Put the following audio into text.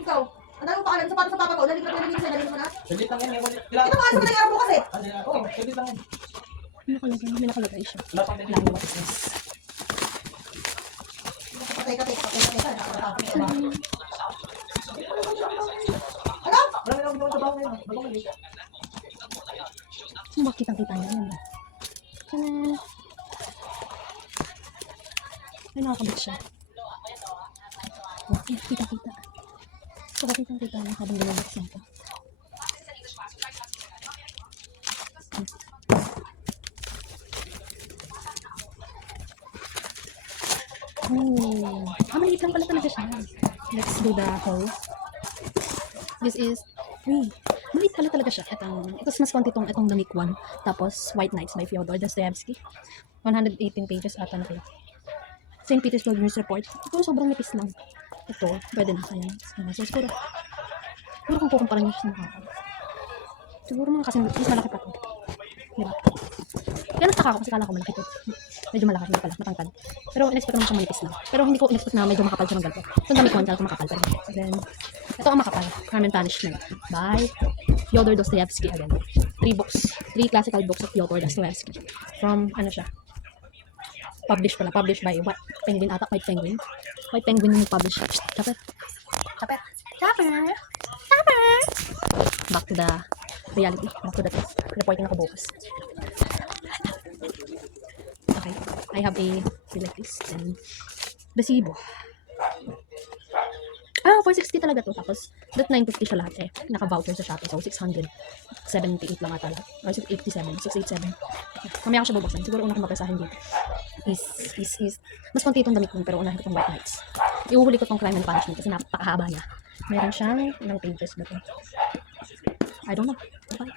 Ikaw, ang dami mo pa alam, sapatos sa papa ko, dali ko mo na. Saglit lang yan. Ito pa kasi nangyari bukas eh. Oo, saglit lang yan. May nakalagay siya. Wala pang tingnan mo. Patay ka. Nakakatapos ka ba? Ano? Marami lang gawin sa bahay na. Bakit kitang-kita niya yan ba? Tanan! Ay, nakakabit siya. Okay, kita-kita. So, kitang-kita niya habang lumabas ito. Oh, maliit lang pala talaga siya. Let's do the haul. This is, maliit pala talaga siya. Ito mas konti itong The Meek One. Tapos, White Nights by Fyodor Dostoevsky. 118 pages ata na kayo. St. Petersburg News Report. Ito sobrang nipis lang. Ito, pwede na kaya. So, siguro kung kukumpara niyo siya sa nakaka. Siguro mga kasi mas malaki pa ito. Diba? Kaya nagtaka ko kasi kala ko malaki ito. Medyo malaki, hindi pala, matangkad. Pero in-expect ko naman siya manipis lang. Pero hindi ko in-expect na medyo makapal siya ng ganito. So, dami ko kung makapal pa rin. And then, ito ang makapal. Crime and Punishment by Fyodor Dostoevsky again. 3 books. 3 classical books of Fyodor Dostoevsky. From, ano siya? Published by White Penguin ata. White Penguin yung publish. Chopper. Back to the reality. Back to the truth. Reporting ako bukas. Okay, I have a feel like this. And Besibo. 460 talaga to. Tapos, that 950 siya lahat eh. Naka-voucher sa Shopee. So, 678 lang ata lahat. Or 687. Mamaya ko siya bubuksan. Siguro una ko mapasahin dito. Is mas konti itong damit ko, pero unahin ko itong White Nights. Iuhuli ko itong Crime and Punishment kasi napakahaba niya. Meron siyang ilang pages ba ito? I don't know. Bye.